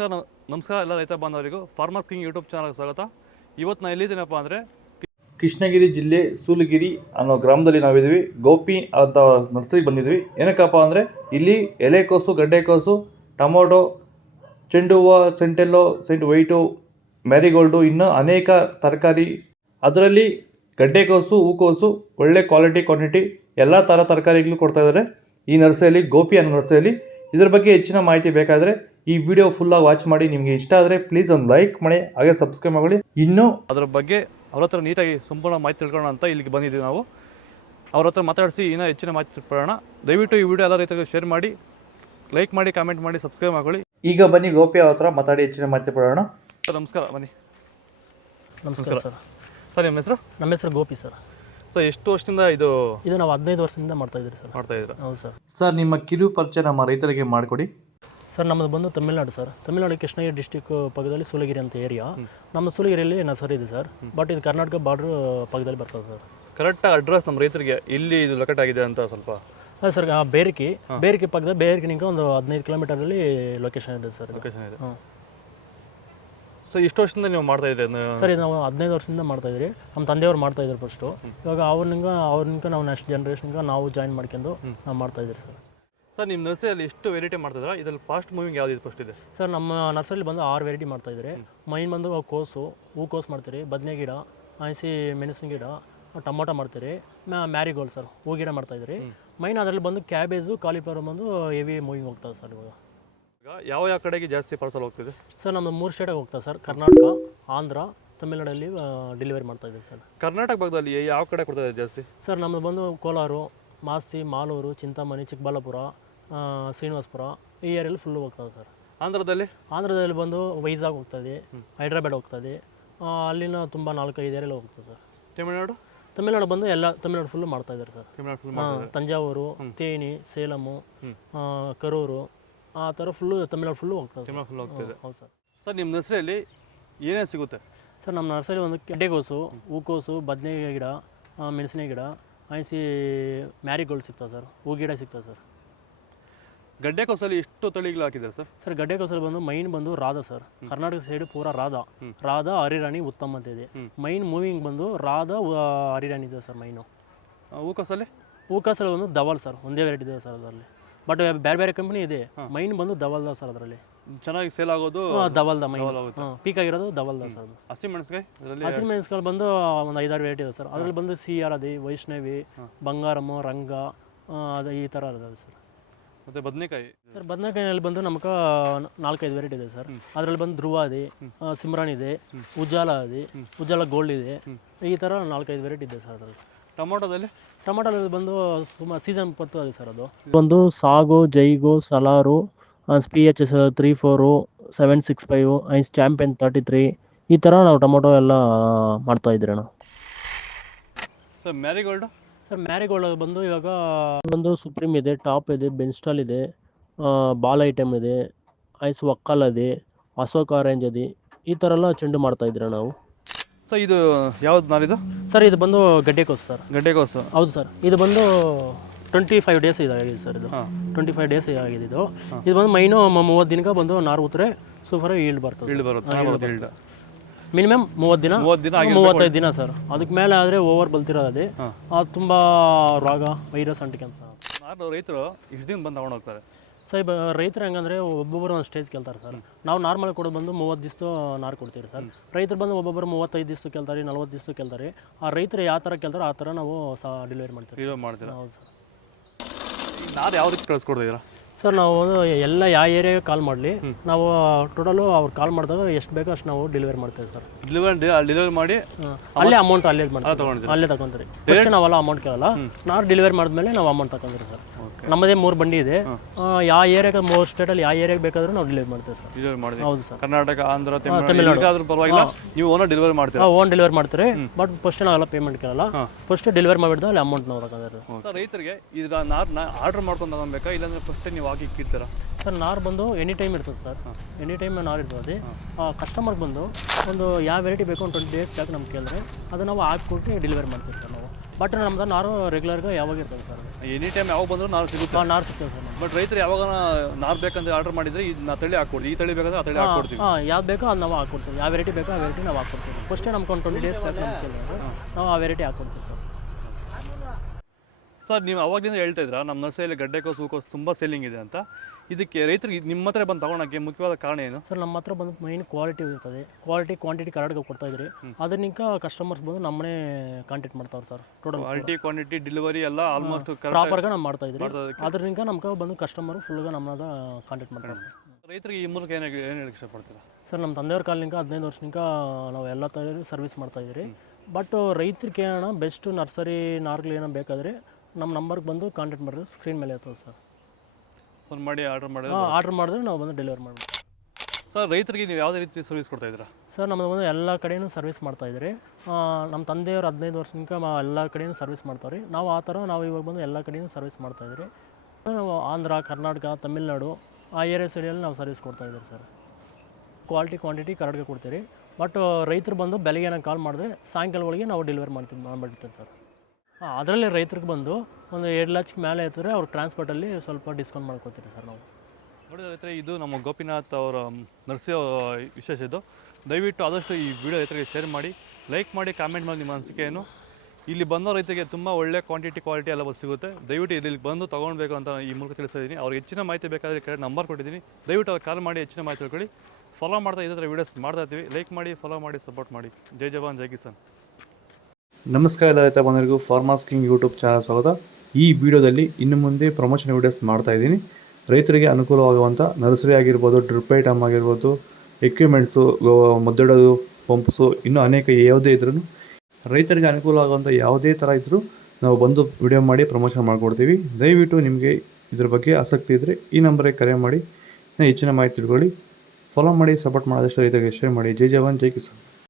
ನಮಸ್ಕಾರ ನಮಸ್ಕಾರ ಎಲ್ಲ ರೈತ ಬಾಂಧವರಿಗೂ. ಫಾರ್ಮರ್ಸ್ ಕಿಂಗ್ ಯೂಟ್ಯೂಬ್ ಚಾನಲ್ಗೆ ಸ್ವಾಗತ. ಇವತ್ತು ನಾನು ಎಲ್ಲಿದ್ದೀನಪ್ಪ ಅಂದರೆ ಕೃಷ್ಣಗಿರಿ ಜಿಲ್ಲೆ ಸೂಲಗಿರಿ ಅನ್ನೋ ಗ್ರಾಮದಲ್ಲಿ ನಾವಿದ್ದೀವಿ. ಗೋಪಿ ಅಂತ ನರ್ಸರಿಗೆ ಬಂದಿದ್ವಿ ಏನಕ್ಕಪ್ಪ ಅಂದರೆ ಇಲ್ಲಿ ಎಲೆಕೋಸು ಗಡ್ಡೆಕೋಸು ಟೊಮೊಟೊ ಚೆಂಡು ಹೂವು ಸೆಂಟೆಲ್ಲೋ, ಸೆಂಟ್ ವೈಟು, ಮ್ಯಾರಿಗೋಲ್ಡು ಇನ್ನೂ ಅನೇಕ ತರಕಾರಿ. ಅದರಲ್ಲಿ ಗಡ್ಡೆಕೋಸು ಹೂಕೋಸು ಒಳ್ಳೆ ಕ್ವಾಲಿಟಿ ಕ್ವಾಂಟಿಟಿ ಎಲ್ಲ ಥರ ತರಕಾರಿಗಳು ಕೊಡ್ತಾ ಇದ್ದಾರೆ. ಈ ನರ್ಸರಿಯಲ್ಲಿ, ಗೋಪಿ ಅನ್ನೋ ನರ್ಸರಿಯಲ್ಲಿ. ಇದ್ರ ಬಗ್ಗೆ ಹೆಚ್ಚಿನ ಮಾಹಿತಿ ಬೇಕಾದರೆ ಈ ವಿಡಿಯೋ ಫುಲ್ಲಾಗಿ ವಾಚ್ ಮಾಡಿ ನಿಮಗೆ ಇಷ್ಟ ಆದರೆ ಪ್ಲೀಸ್ ಒಂದು ಲೈಕ್ ಮಾಡಿ ಹಾಗೆ ಸಬ್ಸ್ಕ್ರೈಬ್ ಮಾಡಿ ಇನ್ನೂ ಅದ್ರ ಬಗ್ಗೆ ಅವ್ರ ಹತ್ರ ನೀಟಾಗಿ ಸಂಪೂರ್ಣ ಮಾಹಿತಿ ತಿಳ್ಕೊಳ್ಳೋಣ ಅಂತ ಇಲ್ಲಿಗೆ ಬಂದಿದ್ದೀವಿ ನಾವು. ಅವ್ರ ಹತ್ರ ಮಾತಾಡಿಸಿ ಇನ್ನೂ ಹೆಚ್ಚಿನ ಮಾಹಿತಿ ತಿಳ್ಕೊಳ್ಳೋಣ. ದಯವಿಟ್ಟು ಈ ವಿಡಿಯೋ ಎಲ್ಲ ರೈತರಿಗೆ ಶೇರ್ ಮಾಡಿ ಲೈಕ್ ಮಾಡಿ ಕಾಮೆಂಟ್ ಮಾಡಿ ಸಬ್ಸ್ಕ್ರೈಬ್ ಮಾಡ್ಕೊಳ್ಳಿ. ಈಗ ಬನ್ನಿ ಗೋಪಿ ಅವ್ರ ಹತ್ರ ಮಾತಾಡಿ ಹೆಚ್ಚಿನ ಮಾಹಿತಿ ಪಡೋಣ ಸರ್ ನಮಸ್ಕಾರ ಬನ್ನಿ. ನಮಸ್ಕಾರ ಸರ್. ಸರ್ ನಿಮ್ಮ ಹೆಸರು? ನಮ್ಮ ಹೆಸರು ಗೋಪಿ ಸರ್. ಸರ್ ಎಷ್ಟು ವರ್ಷದಿಂದ ಇದು ಇದು ನಾವು ಹದಿನೈದು ವರ್ಷದಿಂದ ಮಾಡ್ತಾ ಇದ್ದೀರಿ ಸರ್. ಮಾಡ್ತಾ ಇದ್ದೀರಾ? ಹೌದು ಸರ್. ಸರ್ ನಿಮ್ಮ ಕಿರು ಪರಿಚಯ ನಮ್ಮ ರೈತರಿಗೆ ಮಾಡಿಕೊಡಿ. ಸರ್ ನಮ್ಮದು ಬಂದು ತಮಿಳ್ನಾಡು ಸರ್. ತಮಿಳ್ನಾಡು ಕೃಷ್ಣಗಿರಿ ಡಿಸ್ಟಿಕ್ ಪಕ್ಕದಲ್ಲಿ ಸೂಲಗಿರಿ ಅಂತ ಏರಿಯಾ ನಮ್ಮ ಸೂಲಗಿರಿಯಲ್ಲಿ ನರ್ಸರಿ ಇದೆ ಸರ್. ಬಟ್ ಇದು ಕರ್ನಾಟಕ ಬಾರ್ಡ್ರ್ ಪಕ್ಕದಲ್ಲಿ ಬರ್ತದೆ ಸರ್. ಕರೆಕ್ಟಾಗಿ ಅಡ್ರೆಸ್ ನಮ್ಮ ರೈತರಿಗೆ ಇಲ್ಲಿ ಇದು ಲೊಕೇಟ್ ಆಗಿದೆ ಅಂತ ಸ್ವಲ್ಪ ಹಾಂ ಸರ್ ಆ ಬೇರಿಕಿ. ಬೇರಿಕಿ ನಿಂಗೆ ಒಂದು ಹದಿನೈದು ಕಿಲೋಮೀಟರಲ್ಲಿ ಲೊಕೇಶನ್ ಇದೆ ಸರ್. ಲೊಕೇಶನ್ ಇದೆ. ಸೊ ಇಷ್ಟು ವರ್ಷದಿಂದ ನೀವು ಮಾಡ್ತಾ ಇದ್ದೀರಿ ಸರ್ ಇದು ನಾವು ಹದಿನೈದು ವರ್ಷದಿಂದ ಮಾಡ್ತಾ ಇದ್ರಿ ನಮ್ಮ ತಂದೆಯವ್ರು ಮಾಡ್ತಾ ಇದ್ರು ಫಸ್ಟು ಇವಾಗ ಅವ್ರನಿಂಗ ಅವ್ರನಿಂಗ ನಾವು ನೆಕ್ಸ್ಟ್ ಜನ್ರೇಷನ್ಗೆ ನಾವು ಜಾಯಿನ್ ಮಾಡ್ಕೊಂಡು ನಾವು ಮಾಡ್ತಾ ಇದ್ದೀರಿ ಸರ್. ಸರ್ ನಿಮ್ಮ ನರ್ಸರಿಯಲ್ಲಿ ಎಷ್ಟು ವೆರೈಟಿ ಮಾಡ್ತಿದ್ರೆ ಇದರಲ್ಲಿ ಫಾಸ್ಟ್ ಮೂವಿಂಗ್ ಯಾವ್ದು ಫಸ್ಟ್ ಇದೆ? ಸರ್ ನಮ್ಮ ನರ್ಸರಿ ಬಂದು ಆರು ವೆರೈಟಿ ಮಾಡ್ತಾ ಇದ್ದಾರೆ. ಮೈನ್ ಬಂದು ಕೋಸು ಹೂ ಕೋಸು ಮಾಡ್ತೀರಿ ಬದನೆ ಗಿಡ ಹಸಿ ಮೆಣಸಿನ ಗಿಡ ಟೊಮೊಟೊ ಮಾಡ್ತೀರಿ ಮ್ಯಾ ಮ್ಯಾರಿಗೋಲ್ಡ್ ಸರ್ ಹೂ ಗಿಡ ಮಾಡ್ತಾ ಇದ್ರಿ ಮೈನ್ ಅದರಲ್ಲಿ ಬಂದು ಕ್ಯಾಬೇಜು ಕಾಲಿಫ್ಲವರ್ ಬಂದು ಹೆವಿ ಮೂವಿಂಗ್ ಹೋಗ್ತದೆ ಸರ್ ಇವಾಗ. ಈಗ ಯಾವ ಯಾವ ಕಡೆಗೆ ಜಾಸ್ತಿ ಪಾರ್ಸಲ್ ಹೋಗ್ತಿದೆ? ಸರ್ ನಮ್ಮದು ಮೂರು ಸ್ಟೇಟಾಗ ಹೋಗ್ತದೆ ಸರ್ ಕರ್ನಾಟಕ ಆಂಧ್ರ ತಮಿಳ್ನಾಡಲ್ಲಿ ಡೆಲಿವರಿ ಮಾಡ್ತಾ ಇದ್ದೀವಿ ಸರ್. ಕರ್ನಾಟಕ ಭಾಗದಲ್ಲಿ ಯಾವ ಕಡೆ ಕೊಡ್ತಾರೆ ಜಾಸ್ತಿ? ಸರ್ ನಮ್ಮದು ಬಂದು ಕೋಲಾರು ಮಾಸ್ತಿ ಮಾಲೂರು ಚಿಂತಾಮಣಿ ಚಿಕ್ಕಬಳ್ಳಾಪುರ ಶ್ರೀನಿವಾಸಪುರ ಈ ಏರಿಯಲ್ಲಿ ಫುಲ್ಲು ಹೋಗ್ತದೆ ಸರ್ ಆಂಧ್ರದಲ್ಲಿ? ಆಂಧ್ರದಲ್ಲಿ ಬಂದು ವೈಜಾಗ್ ಹೋಗ್ತದೆ ಹೈದ್ರಾಬಾದ್ ಹೋಗ್ತದೆ ಅಲ್ಲಿನ ತುಂಬ ನಾಲ್ಕೈದು ಏರಿಯಲ್ಲಿ ಹೋಗ್ತದೆ ಸರ್ ತಮಿಳುನಾಡು? ತಮಿಳ್ನಾಡು ಬಂದು ಎಲ್ಲ ತಮಿಳ್ನಾಡು ಫುಲ್ಲು ಮಾಡ್ತಾ ಇದ್ದಾರೆ ಸರ್ ಫುಲ್ ತಂಜಾವೂರು ತೇಣಿ ಸೇಲಮು ಕರೂರು ಆ ಥರ ಫುಲ್ಲು ತಮಿಳ್ನಾಡು ಫುಲ್ಲು ಹೋಗ್ತದೆ ಸರ್. ಫುಲ್ ಹೋಗ್ತಿದೆ ಹೌದು ಸರ್ ಸರ್ ನಿಮ್ಮ ನರ್ಸರಿಯಲ್ಲಿ ಏನೇನು ಸಿಗುತ್ತೆ? ಸರ್ ನಮ್ಮ ನರ್ಸರಿ ಒಂದು ಗೆಡ್ಡೆಕೋಸು ಹೂಕೋಸು ಬದನೆ ಗಿಡ ಮೆಣಸಿನ ಗಿಡ ಆಯ್ಸಿ ಮ್ಯಾರಿಗೋಲ್ಡ್ ಸಿಗ್ತದೆ ಸರ್ ಹೂ ಗಿಡ ಸಿಗ್ತದೆ ಸರ್. ಗಡ್ಡೆಕೋಸಲ್ಲಿ ಎಷ್ಟು ತಳಿಗಳು ಹಾಕಿದ್ದಾರೆ ಸರ್? ಸರ್ ಗಡ್ಡೆಕೋಸಲ್ಲಿ ಬಂದು ಮೈನ್ ಬಂದು ರಾಧ ಸರ್. ಕರ್ನಾಟಕ ಸೈಡ್ ಪೂರ ರಾಧ. ರಾಧ ಹರಿರಾಣಿ ಉತ್ತಮ ಅಂತ ಇದೆ. ಮೈನ್ ಮೂವಿಂಗ್ ಬಂದು ರಾಧ ಹರಿರಾಣಿ ಇದೆ ಸರ್ ಮೈನು. ಹೂಕೋಸಲ್ಲಿ? ಹೂಕಾಸಲ್ಲಿ ಬಂದು ಧವಲ್ ಸರ್ ಒಂದೇ ವೆರೈಟಿ ಇದೆ ಸರ್ ಅದರಲ್ಲಿ. ಬಟ್ ಬೇರೆ ಬೇರೆ ಕಂಪ್ನಿ ಇದೆ. ಮೈನ್ ಬಂದು ಧವಲ್ ಸರ್ ಅದರಲ್ಲಿ. ಚೆನ್ನಾಗಿ ಸೇಲ್ ಆಗೋದು ದವಲ್ದ ದಮ್. ಪೀಕ್ ಆಗಿರೋದು ದವಲ್ದ ಸರ್ ಅದು. ಹಸಿಮೆಣಸಿಕಾಯಿ ಇದರಲ್ಲಿ ಹಸಿರು ಮೆಣಸುಗಳು ಬಂದು ಒಂದು ಐದಾರು ವೆರೈಟಿ ಇದೆ ಸರ್ ಅದರಲ್ಲಿ ಬಂದು ಸಿ ಆರ್ ಅದಿ ವೈಷ್ಣವಿ ಬಂಗಾರಮ್ಮ ರಂಗ ಅದು ಈ ಥರ ಇದೆ ಸರ್ ಮತ್ತೆ ಬದನೆಕಾಯಿ. ಸರ್ ಬದನೆಕಾಯಿನಲ್ಲಿ ಬಂದು ನಮ್ಗೆ ನಾಲ್ಕೈದು ವೆರೈಟಿ ಇದೆ ಸರ್ ಅದರಲ್ಲಿ ಬಂದು ಧ್ರುವ ಇದೆ ಸಿಮ್ರಾನ್ ಇದೆ ಉಜಾಲ ಇದೆ ಉಜಾಲ ಗೋಲ್ಡ್ ಇದೆ. ಈ ಥರ ನಾಲ್ಕೈದು ವೆರೈಟಿ ಇದೆ ಸರ್ ಅದರಲ್ಲಿ. ಟೊಮೊಟೊದಲ್ಲಿ? ಟೊಮೊಟೊದಲ್ಲಿ ಬಂದು ತುಂಬ ಸೀಸನ್ ಪತ್ತು ಇದೆ ಸರ್ ಅದು. ಬಂದು ಸಾಗು ಜೈಗು ಸಲಾರು P H S three four seven six five ಐನ್ಸ್ champion thirty three ಈ ಥರ ನಾವು ಟೊಮೊಟೊ ಎಲ್ಲ ಮಾಡ್ತಾ ಇದ್ರಿ ಅಣ್ಣ. ಸರ್ ಮ್ಯಾರಿಗೋಲ್ಡ್ ಸರ್ ಮ್ಯಾರಿಗೋಲ್ಡ್ ಬಂದು ಇವಾಗ ಬಂದು ಸುಪ್ರೀಮ್ ಇದೆ ಟಾಪ್ ಇದೆ ಬೆನ್ಸ್ಟಾಲ್ ಇದೆ ಬಾಲ್ ಐಟಮ್ ಇದೆ ಐಸ್ ಒಕ್ಕಲ್ ಇದೆ ಅಶೋಕ್ ಆರೆಂಜ್ ಇದೆ ಈ ಥರ ಎಲ್ಲ ಚೆಂಡು ಮಾಡ್ತಾ ಇದ್ರಿ ನಾವು. ಸರ್ ಇದು ಯಾವ್ದು ನಾರಿದು ಸರ್ ಇದು ಬಂದು ಗಡ್ಡೆಕೋಸು ಸರ್. ಗಡ್ಡೆಕೋಸು ಹೌದು ಸರ್ ಇದು ಬಂದು ಟ್ವೆಂಟಿ ಫೈವ್ ಡೇಸ್ ಇದಾಗಿದೆ ಸರ್ ಇದು. ಟ್ವೆಂಟಿ ಫೈವ್ ಡೇಸ್ ಆಗಿದೆ ಇದು. ಇದು ಬಂದು ಮೈನು ಮೂವತ್ತು ದಿನಕ್ಕೆ ಬಂದು ನಾರು ಉತ್ತರೆ ಸೂಪರ್ ಈಲ್ಡ್ ಬರ್ತದೆ ಬರುತ್ತೆ. ಮಿನಿಮಮ್ ಮೂವತ್ತು ದಿನ ಮೂವತ್ತು ದಿನ ಆಗಿ ಮೂವತ್ತೈದು ದಿನ ಸರ್. ಅದಕ್ಕೆ ಮೇಲೆ ಆದರೆ ಓವರ್ ಬಲ್ತಿರೋದೇ ಅದೇ. ಅದು ತುಂಬ ರೋಗ ವೈರಸ್ ಅಂಟಿಕೆ ನಾರು ರೈತರು ಇಷ್ಟು ದಿನ ಬಂದು ತಗೊಂಡು ಹೋಗ್ತಾರೆ. ಸಾಹೇಬ್ ರೈತರು ಹೆಂಗಂದ್ರೆ ಒಬ್ಬೊಬ್ಬರು ಒಂದು ಸ್ಟೇಜ್ ಕೇಳ್ತಾರೆ ಸರ್. ನಾವು ನಾರ್ಮಲ್ ಕೊಡೋದು ಬಂದು ಮೂವತ್ತು ದಿವಸ ನಾರು ಕೊಡ್ತೀವಿ ಸರ್. ರೈತರು ಬಂದು ಒಬ್ಬೊಬ್ಬರು ಮೂವತ್ತೈದು ದಿವಸ ಕೇಳ್ತಾರೆ ನಲ್ವತ್ತು ದಿವಸ ಕೇಳ್ತಾರೆ. ಆ ರೈತರು ಯಾವ ಥರ ಕೇಳ್ತಾರೋ ಆ ಥರ ನಾವು ಸಹ ಡೆಲಿವರಿ ಮಾಡ್ತೀವಿ ಹೌದು ಸರ್. ಈಗ ಯಾವ್ದಕ್ಕೆ ಕಳಿಸ್ಕೊಡ್ತಿದ್ದೀರಾ ಸರ್ ನಾವು ಎಲ್ಲ ಯಾವ ಏರಿಯಾಗೆ ಕಾಲ್ ಮಾಡಲಿ ನಾವು ಟೋಟಲು ಅವ್ರು ಕಾಲ್ ಮಾಡಿದಾಗ ಎಷ್ಟು ಬೇಕೋ ಅಷ್ಟು ನಾವು ಡೆಲಿವರಿ ಮಾಡ್ತೇವೆ ಸರ್ ಡೆಲಿವರಿ ಡೆಲಿವರಿ ಮಾಡಿ ಅಲ್ಲೇ ಅಮೌಂಟ್ ಅಲ್ಲೇ ಮಾಡ್ತೀವಿ. ಅಲ್ಲೇ ತಗೊಂತೀರಿ. ಫಸ್ಟ್ ನಾವೆಲ್ಲ ಅಮೌಂಟ್ ಕೇಳಲ್ಲ. ನಾವು ಡೆಲಿವರಿ ಮಾಡಿದ್ಮೇಲೆ ನಾವು ಅಮೌಂಟ್ ತಗೊಂತೀರಿ ಸರ್ ನಮ್ಮದೇ ಮೂರು ಬಂಡಿ ಇದೆ. ಯಾವ ಏರಿಯಾಗೆ ಮೂರು ಸ್ಟೇಟಲ್ಲಿ ಯಾವ ಏರಿಯಾಗೆ ಬೇಕಾದ್ರೂ ನಾವು ಡೆಲಿವರಿ ಮಾಡ್ತೇವೆ ಸರ್ ಡೆಲಿವರಿ ಮಾಡಿ ಹೌದು ಸರ್ ಕರ್ನಾಟಕ ಆಂಧ್ರ ತಮಿಳುನಾಡು ಆದರೂ ಪರವಾಗಿಲ್ಲ ನೀವು ಓನರ್ ಡೆಲಿವರಿ ಮಾಡ್ತೀರಾ? ಓನ್ ಡೆಲಿವರಿ ಮಾಡ್ತೀರಿ. ಬಟ್ ಫಸ್ಟ್ ನಾವೆಲ್ಲ ಪೇಮೆಂಟ್ ಕೇಳಲ್ಲ. ಫಸ್ಟ್ ಡೆಲಿವರಿ ಮಾಡಿಬಿಡ್ದು ಅಲ್ಲಿ ಅಮೌಂಟ್ ನಾವು ತಗೊಂಡಿರಿ ಸರ್ ರೈತರಿಗೆ ಇದರ ನಾರ್ ಆರ್ಡರ್ ಮಾಡ್ಕೊಂಡು ತಗೊಬೇಕಾ? ಇಲ್ಲಾಂದ್ರೆ ಫಸ್ಟ್ ನೀವು ಹಾಕಿ ಇಕ್ಕಿರ್ತೀರಾ? ಸರ್ ನಾರು ಬಂದು ಎನಿ ಟೈಮ್ ಇರ್ತದೆ ಸರ್. ಎನಿ ಟೈಮ್ ನಾರು ಇರ್ತದೆ ಕಸ್ಟಮರ್ ಬಂದು ಒಂದು ಯಾವ ವೆರೈಟಿ ಬೇಕು ಒಂದು ಟ್ವೆಂಟಿ ಡೇಸ್ ಬ್ಯಾಕ್ ನಮ್ಗೆ ಕೇಳಿದ್ರೆ ಅದು ನಾವು ಹಾಕ್ಕೊಟ್ಟು ಡೆಲಿವರಿ ಮಾಡ್ತೀವಿ ಸರ್ ನಾವು. ಬಟ್ ನಮ್ದು ನಾರು ರೆಗ್ಯುಲರ್ಗೆ ಯಾವಾಗ ಇರ್ತದೆ ಸರ್? ಎನಿ ಟೈಮ್ ಯಾವಾಗ ಬಂದರೂ ನಾರು ಸಿಗುತ್ತೆ. ನಾರು ಸಿಗ್ತದೆ ಸರ್ ಬಟ್ ರೈತರು ಯಾವಾಗ ನಾರು ಬೇಕಂತ ಆರ್ಡರ್ ಮಾಡಿದರೆ ಈ ನಾ ತಳಿ ಹಾಕ್ಕೊಡ್ತೀವಿ. ಈ ತಳಿ ಬೇಕಾದ್ರೆ ಆ ತಳಿ ಹಾಕ್ಕೊಡ್ತೀವಿ. ಹಾಂ ಯಾವ್ದು ಬೇಕೋ ಅದು ನಾವು ಹಾಕ್ಕೊಡ್ತೀವಿ. ಯಾವ ವೆರೈಟಿ ಬೇಕೋ ಆ ವೆರೈಟಿ ನಾವು ಹಾಕ್ಕೊಡ್ತೀವಿ. ಫಸ್ಟೇ ನಮ್ಗೆ ಒಂದು ಟ್ವೆಂಟಿ ಡೇಸ್ ಬೇಕು ನಮ್ಗೆ ಕೇಳಿದ್ರೆ ನಾವು ಆ ವೆರೈಟಿ ಹಾಕ್ಕೊಡ್ತೀವಿ ಸರ್. ಸರ್ ನೀವು ಅವಾಗಲಿಂದ ಹೇಳ್ತಾ ಇದ್ರ ನಮ್ಮ ನರ್ಸರಿಯಲ್ಲಿ ಗಡ್ಡೆಕೋಸು ಹೂಕೋಸು ತುಂಬ ಸೇಲಿಂಗ್ ಇದೆ ಅಂತ. ಇದಕ್ಕೆ ರೈತರಿಗೆ ನಿಮ್ಮ ಹತ್ರ ಬಂದು ತಗೊಳಕ್ಕೆ ಮುಖ್ಯವಾದ ಕಾರಣ ಏನು? ಸರ್ ನಮ್ಮ ಹತ್ರ ಬಂದು ಮೈನ್ ಕ್ವಾಲಿಟಿ ಇರ್ತದೆ. ಕ್ವಾಲಿಟಿ ಕ್ವಾಂಟಿಟಿ ಕರೆಕ್ಟಾಗಿ ಕೊಡ್ತಾ ಇದ್ರಿ ಅದರಿಂದ ಕಸ್ಟಮರ್ಸ್ ಬಂದು ನಮ್ಮನೇ ಕಾಂಟ್ಯಾಕ್ಟ್ ಮಾಡ್ತಾವ್ರೆ sir total quality quantity delivery ಎಲ್ಲ ಆಲ್ಮೋಸ್ಟ್ ಪ್ರಾಪರ್ಗೆ ನಾವು ಮಾಡ್ತಾ ಇದ್ರಿ ಅದರಿಂದ ನಮ್ಗೆ ಬಂದು ಕಸ್ಟಮರ್ ಫುಲ್ಗೆ ನಮ್ಮನ್ನ ಕಾಂಟ್ಯಾಕ್ಟ್ ಮಾಡ್ತಾರೆ. ರೈತರಿಗೆ ಈ ಮೂಲಕ ಏನು ಏನು ಹೇಳಕ್ಕೆ ಇಷ್ಟಪಡ್ತೀರಾ? ಸರ್ ನಮ್ಮ ತಂದೆಯವ್ರ ಕಾಲನಿಂದ ಹದಿನೈದು ವರ್ಷನಿಂದ ನಾವು ಎಲ್ಲ ಥರ ಸರ್ವಿಸ್ ಮಾಡ್ತಾ ಇದ್ದೀರಿ. ಬಟ್ ರೈತರಿಗೆ ಏನೋ ಬೆಸ್ಟ್ ನರ್ಸರಿ ನಾರ್ಗಳು ಏನೋ ಬೇಕಾದರೆ ನಮ್ಮ ನಂಬರ್ಗೆ ಬಂದು ಕಾಂಟ್ಯಾಕ್ಟ್ ಮಾಡಿದ್ರೆ ಸ್ಕ್ರೀನ್ ಮೇಲೆ ಇರ್ತದೆ ಸರ್. ಫೋನ್ ಮಾಡಿ ಆರ್ಡರ್ ಮಾಡಿದ್ರೆ ಆರ್ಡ್ರ್ ಮಾಡಿದ್ರೆ ನಾವು ಬಂದು ಡೆಲಿವರಿ ಮಾಡ್ಬೋದು. ಸರ್ ರೈತರಿಗೆ ನೀವು ಯಾವುದೇ ರೀತಿ ಸರ್ವಿಸ್ ಕೊಡ್ತಾ ಇದ್ದೀರಾ? ಸರ್ ನಮ್ಮದು ಬಂದು ಎಲ್ಲ ಕಡೆಯೂ ಸರ್ವಿಸ್ ಮಾಡ್ತಾ ಇದ್ದೀರಿ. ನಮ್ಮ ತಂದೆಯವರು ಹದಿನೈದು ವರ್ಷದಿಂದ ಮಾ- ಎಲ್ಲ ಕಡೆಯೂ ಸರ್ವಿಸ್ ಮಾಡ್ತಾವ್ರಿ. ರೀ ನಾವು ಆ ಥರ ನಾವು ಇವಾಗ ಬಂದು ಎಲ್ಲ ಕಡೆಯೂ ಸರ್ವಿಸ್ ಮಾಡ್ತಾ ಇದ್ದೀರಿ. ನಾವು ಆಂಧ್ರ ಕರ್ನಾಟಕ ತಮಿಳ್ನಾಡು ಆ ಏರಿಯಾ ಸೈಡಲ್ಲಿ ನಾವು ಸರ್ವಿಸ್ ಕೊಡ್ತಾ ಇದ್ದೀರಿ ಸರ್. ಕ್ವಾಲಿಟಿ ಕ್ವಾಂಟಿಟಿ ಕರೆಕ್ಟ್ಗೆ ಕೊಡ್ತೀರಿ. ಬಟ್ ರೈತರು ಬಂದು ಬೆಳಗ್ಗೆ ಕಾಲ್ ಮಾಡಿದ್ರೆ ಸಾಯಂಕಾಲ ಒಳಗೆ ನಾವು ಡೆಲಿವರಿ ಮಾಡ್ತೀವಿ ಮಾಡಿಬಿಡ್ತೀವಿ ಸರ್. ಹಾಂ ಅದರಲ್ಲಿ ರೈತರಿಗೆ ಬಂದು ಒಂದು ಎರಡು ಲಕ್ಷ ಮೇಲೆ ಇರ್ತಾರೆ ಅವ್ರ ಟ್ರಾನ್ಸ್ಪೋರ್ಟಲ್ಲಿ ಸ್ವಲ್ಪ ಡಿಸ್ಕೌಂಟ್ ಮಾಡ್ಕೊತೀರಿ ಸರ್ ನಾವು. ನೋಡಿ ರೈತರೆ, ಇದು ನಮ್ಮ ಗೋಪಿನಾಥ್ ಅವರ ನರ್ಸಿ ವಿಶೇಷ ಇದು. ದಯವಿಟ್ಟು ಆದಷ್ಟು ಈ ವಿಡಿಯೋ ರೈತರಿಗೆ ಶೇರ್ ಮಾಡಿ ಲೈಕ್ ಮಾಡಿ ಕಾಮೆಂಟ್ ಮಾಡಿ ನಿಮ್ಮ ಅನಿಸಿಕೆ ಏನು ಇಲ್ಲಿ ಬಂದೋ ರೈತರಿಗೆ ತುಂಬ ಒಳ್ಳೆ ಕ್ವಾಂಟಿಟಿ ಕ್ವಾಲಿಟಿ ಎಲ್ಲ ಸಿಗುತ್ತೆ. ದಯವಿಟ್ಟು ಇಲ್ಲಿ ಬಂದು ತೊಗೊಳ್ಬೇಕು ಅಂತ ಈ ಮೂಲಕ ತಿಳಿಸಿದ್ದೀನಿ ಅವ್ರಿಗೆ ಹೆಚ್ಚಿನ ಮಾಹಿತಿ ಬೇಕಾದರೆ ಕೆಳಗೆ ನಂಬರ್ ಕೊಟ್ಟಿದ್ದೀನಿ. ದಯವಿಟ್ಟು ಅವ್ರು ಕಾಲ್ ಮಾಡಿ ಹೆಚ್ಚಿನ ಮಾಹಿತಿ ತಿಳ್ಕೊಳ್ಳಿ. ಫಾಲೋ ಮಾಡ್ತಾ ಇದ್ರೆ ಥರ ವೀಡಿಯೋಸ್ ಮಾಡ್ತಾ ಇರ್ತೀವಿ. ಲೈಕ್ ಮಾಡಿ ಫಾಲೋ ಮಾಡಿ ಸಪೋರ್ಟ್ ಮಾಡಿ. ಜೈ ಜವಾನ್, ಜೈ ಕಿಸಾನ್. ನಮಸ್ಕಾರ ಎಲ್ಲ ರೈತ ಬಂದರಿಗೂ ಫಾರ್ಮರ್ಸ್ ಕಿಂಗ್ ಯೂಟ್ಯೂಬ್ ಚಾನಲ್ ಸ್ವಾಗತ. ಈ ವಿಡಿಯೋದಲ್ಲಿ ಇನ್ನು ಮುಂದೆ ಪ್ರಮೋಷನ್ ವೀಡಿಯೋಸ್ ಮಾಡ್ತಾ ಇದ್ದೀನಿ. ರೈತರಿಗೆ ಅನುಕೂಲವಾಗುವಂಥ ನರ್ಸರಿ ಆಗಿರ್ಬೋದು ಡ್ರಿಪ್ ಐಟಮ್ ಆಗಿರ್ಬೋದು ಎಕ್ವಿಪ್ಮೆಂಟ್ಸು ಮುದ್ದಡೋದು ಪಂಪ್ಸು ಇನ್ನೂ ಅನೇಕ ಯಾವುದೇ ಇದ್ರೂ ರೈತರಿಗೆ ಅನುಕೂಲ ಆಗುವಂಥ ಯಾವುದೇ ಥರ ಇದ್ದರೂ ನಾವು ಬಂದು ವಿಡಿಯೋ ಮಾಡಿ ಪ್ರಮೋಷನ್ ಮಾಡಿಕೊಡ್ತೀವಿ. ದಯವಿಟ್ಟು ನಿಮಗೆ ಇದ್ರ ಬಗ್ಗೆ ಆಸಕ್ತಿ ಇದ್ದರೆ ಈ ನಂಬರಿಗೆ ಕರೆ ಮಾಡಿ ಹೆಚ್ಚಿನ ಮಾಹಿತಿ ತಿಳ್ಕೊಳ್ಳಿ. ಫಾಲೋ ಮಾಡಿ ಸಪೋರ್ಟ್ ಮಾಡಿದಷ್ಟು ರೈತರಿಗೆ ಶೇರ್ ಮಾಡಿ. ಜೈ ಜವಾನ್, ಜೈ ಕಿಸಾನ್.